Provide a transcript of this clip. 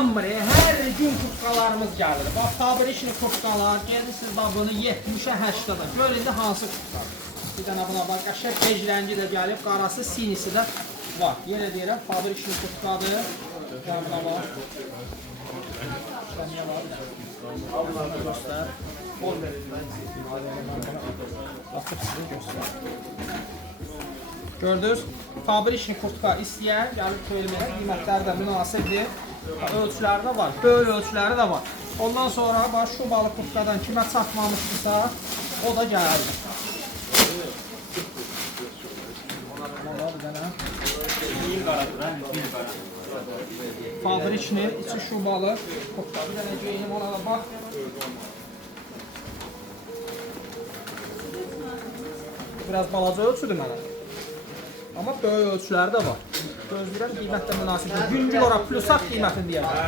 dayanmır. Hər gün kurtkalarımız gəlir. Bax, fabrikli kurtkalar, gelirsiniz bax bunu 70-ə 80-a. Gör indi hansı kurtkalar. Bir dənə buna bax, qəşəng bej rəngi də gəlib, qarası, sinisi də var. Yenə deyirəm, fabrikli kurtkadır. Gəl buna bax. Niyə var? Allah'ını göstər. Atıb sizi göstər. Gördünüz, fabrikli kurtka istəyən, gəlib söyləməyə, qiymətləri də münasibdir. Ölçüləri də var, böyük ölçüləri də var. Ondan sonra bax, şu balı kurtkadan kimə çatmamışdırsa, o da gəlir. Fabrikli, içi şu balı kurtka. Bir dənə geyinim ona da bax. Biraz balaca ölçüdür mənə. Amma böyük ölçüləri də var. Gözləyirəm, qiymət də münasibdir. Güngül ora plusat qiymətini deyərəm.